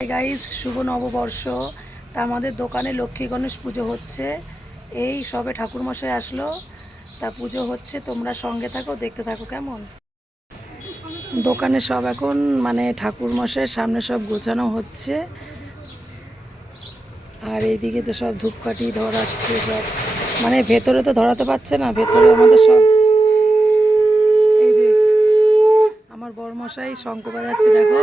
Guys শুভ নববর্ষ। তা আমাদের দোকানে লক্ষ্মী গণেশ পুজো হচ্ছে। এই সবে ঠাকুরমশাই আসলো। তা পুজো হচ্ছে, তোমরা সঙ্গে থাকো, দেখতে থাকো কেমন? দোকানে সব এখন মানে ঠাকুরমশাইয়ের সামনে সব গোছানো হচ্ছে। আর এইদিকে তো সব ধূপকাঠি ধরাচ্ছে সব। মানে ভেতরে তো ধরাতে পারছে না, ভেতরে আমাদের সব আমার বড়মশাই শঙ্খ বাজাচ্ছে, দেখো।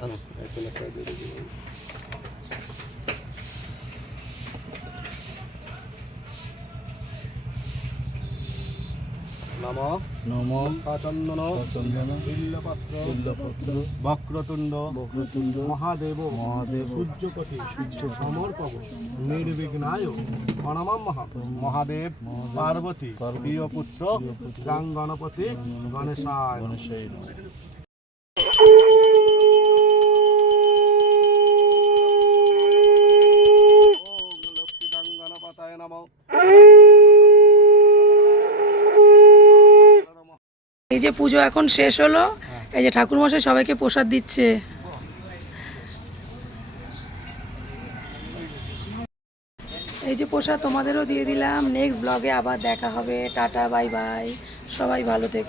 এখন একটা দিয়ে দেবো। নম নম সচন্দন চন্দন বিল্লপত্র বিল্লপত্র বক্রতুণ্ড বক্রতুণ্ড মহাদেব মহাদেব সূর্যপতি সূর্য সমর্পব নির্বিঘ্নায় প্রণমাম মহাদেব পার্বতী প্রিয় পুত্র গাং গণপতি গণেশায় নমঃ এই যে পুজো এখন শেষ হলো। এই যে ঠাকুরমশাই সবাইকে প্রসাদ দিচ্ছে। এই যে প্রসাদ তোমাদেরও দিয়ে দিলাম। নেক্সট ব্লগে আবার দেখা হবে। টাটা বাই বাই সবাই ভালো থেকো।